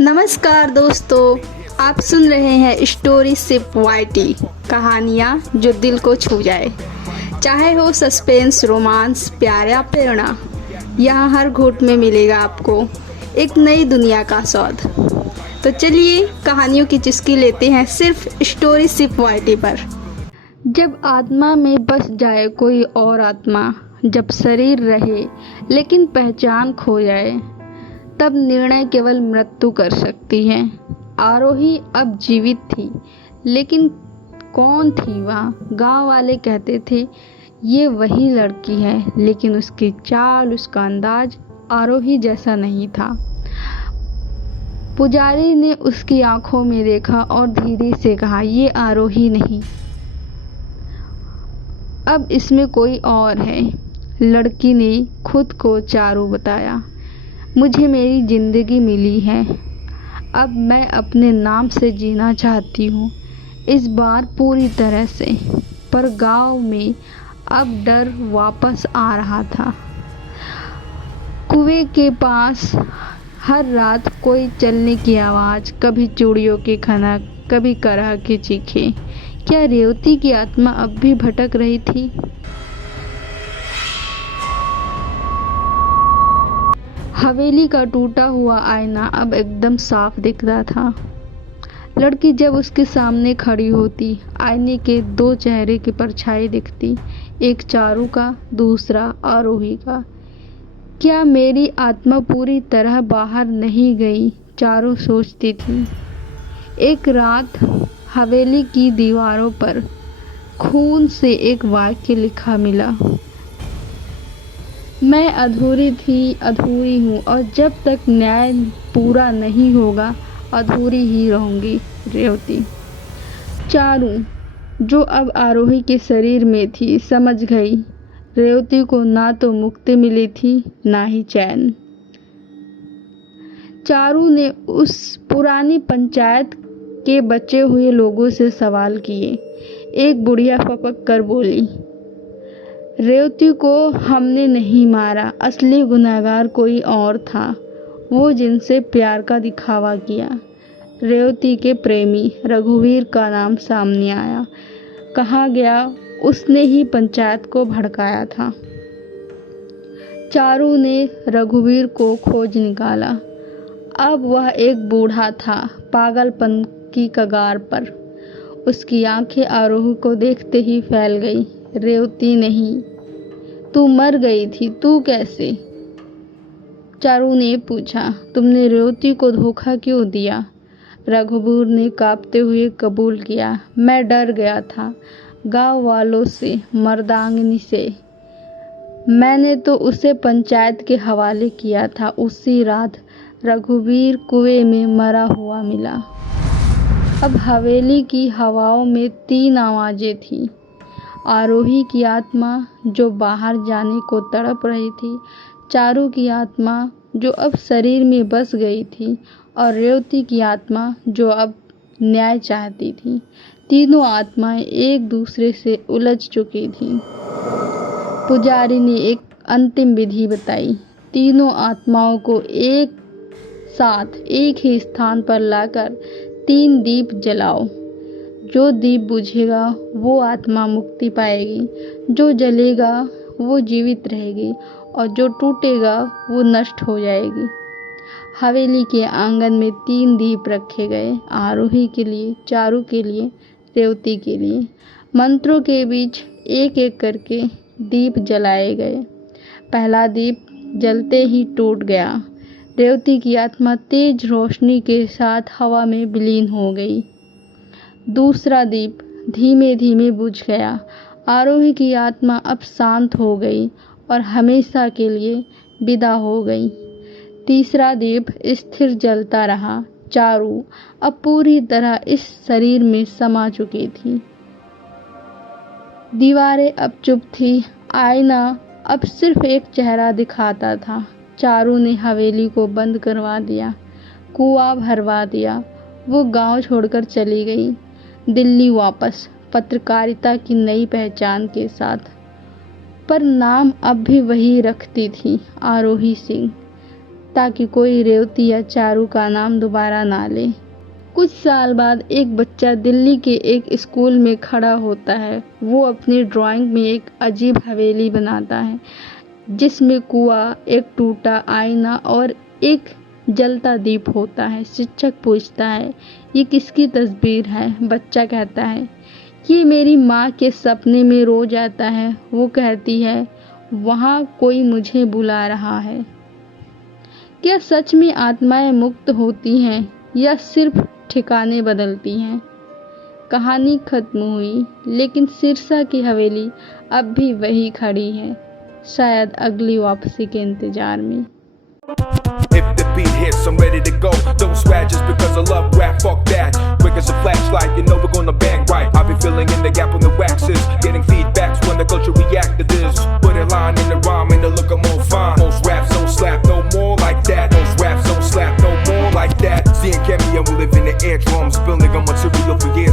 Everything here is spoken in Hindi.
नमस्कार दोस्तों, आप सुन रहे हैं स्टोरी सिप वाईटी, कहानियाँ जो दिल को छू जाए। चाहे हो सस्पेंस, रोमांस, प्यार या प्रेरणा, यहाँ हर घूंट में मिलेगा आपको एक नई दुनिया का स्वाद। तो चलिए कहानियों की चुस्की लेते हैं सिर्फ स्टोरी सिप वाईटी पर। जब आत्मा में बस जाए कोई और आत्मा, जब शरीर रहे लेकिन पहचान खो जाए, तब निर्णय केवल मृत्यु कर सकती है। आरोही अब जीवित थी, लेकिन कौन थी वह? गांव वाले कहते थे ये वही लड़की है, लेकिन उसकी चाल, उसका अंदाज आरोही जैसा नहीं था। पुजारी ने उसकी आंखों में देखा और धीरे से कहा, ये आरोही नहीं, अब इसमें कोई और है। लड़की ने खुद को चारू बताया, मुझे मेरी जिंदगी मिली है, अब मैं अपने नाम से जीना चाहती हूँ, इस बार पूरी तरह से। पर गांव में अब डर वापस आ रहा था। कुएं के पास हर रात कोई चलने की आवाज़, कभी चूड़ियों की खनक, कभी करह की चीखें। क्या रेवती की आत्मा अब भी भटक रही थी? हवेली का टूटा हुआ आईना अब एकदम साफ दिख रहा था। लड़की जब उसके सामने खड़ी होती, आईने के दो चेहरे की परछाई दिखती, एक चारू का, दूसरा आरोही का। क्या मेरी आत्मा पूरी तरह बाहर नहीं गई? चारू सोचती थी। एक रात हवेली की दीवारों पर खून से एक वाक्य लिखा मिला, मैं अधूरी थी, अधूरी हूँ, और जब तक न्याय पूरा नहीं होगा अधूरी ही रहूंगी। रेवती। चारू, जो अब आरोही के शरीर में थी, समझ गई रेवती को ना तो मुक्ति मिली थी, ना ही चैन। चारू ने उस पुरानी पंचायत के बचे हुए लोगों से सवाल किए। एक बुढ़िया फपक कर बोली, रेवती को हमने नहीं मारा, असली गुनहगार कोई और था, वो जिनसे प्यार का दिखावा किया। रेवती के प्रेमी रघुवीर का नाम सामने आया। कहा गया उसने ही पंचायत को भड़काया था। चारू ने रघुवीर को खोज निकाला। अब वह एक बूढ़ा था, पागलपन की कगार पर। उसकी आंखें आरोही को देखते ही फैल गई। रेवती नहीं, तू मर गई थी, तू कैसे? चारू ने पूछा, तुमने रेवती को धोखा क्यों दिया? रघुवीर ने कांपते हुए कबूल किया, मैं डर गया था, गांव वालों से, मर्दांगनी से। मैंने तो उसे पंचायत के हवाले किया था। उसी रात रघुवीर कुएं में मरा हुआ मिला। अब हवेली की हवाओं में तीन आवाजें थीं। आरोही की आत्मा जो बाहर जाने को तड़प रही थी, चारू की आत्मा जो अब शरीर में बस गई थी, और रेवती की आत्मा जो अब न्याय चाहती थी। तीनों आत्माएं एक दूसरे से उलझ चुकी थीं। पुजारी ने एक अंतिम विधि बताई, तीनों आत्माओं को एक साथ एक ही स्थान पर लाकर 3 दीप जलाओ। जो दीप बुझेगा वो आत्मा मुक्ति पाएगी, जो जलेगा वो जीवित रहेगी, और जो टूटेगा वो नष्ट हो जाएगी। हवेली के आंगन में 3 दीप रखे गए, आरोही के लिए, चारू के लिए, रेवती के लिए। मंत्रों के बीच एक एक करके दीप जलाए गए। पहला दीप जलते ही टूट गया। रेवती की आत्मा तेज रोशनी के साथ हवा में विलीन हो गई। दूसरा दीप धीमे धीमे बुझ गया। आरोही की आत्मा अब शांत हो गई और हमेशा के लिए विदा हो गई। तीसरा दीप स्थिर जलता रहा। चारू अब पूरी तरह इस शरीर में समा चुकी थी। दीवारें अब चुप थी। आईना अब सिर्फ एक चेहरा दिखाता था। चारू ने हवेली को बंद करवा दिया, कुआं भरवा दिया। वो गांव छोड़कर चली गई, दिल्ली वापस, पत्रकारिता की नई पहचान के साथ। पर नाम अब भी वही रखती थी, आरोही सिंह। ताकि कोई रेवती या चारू का नाम दोबारा ना ले। कुछ साल बाद एक बच्चा दिल्ली के एक स्कूल में खड़ा होता है। वो अपनी ड्राइंग में एक अजीब हवेली बनाता है जिसमें कुआं, एक टूटा आईना और एक जलता दीप होता है। शिक्षक पूछता है, ये किसकी तस्वीर है? बच्चा कहता है, ये मेरी माँ के सपने में रोज आता है। वो कहती है, वहाँ कोई मुझे बुला रहा है। क्या सच में आत्माएं मुक्त होती हैं या सिर्फ ठिकाने बदलती हैं? कहानी खत्म हुई, लेकिन सिरसा की हवेली अब भी वही खड़ी है, शायद अगली वापसी के इंतजार में। If the beat hits, I'm ready to go. Don't sweat just because I love rap, fuck that. Quick as a flashlight, you know we're gonna bang right. I'll be filling in the gap on the waxes, getting feedbacks when the culture react to this. Put a line in the rhyme and the look I'm more fine. Most raps don't slap no more like that. Most raps don't slap no more like that. Seeing Cameo, we live in the air drums, building on material for years.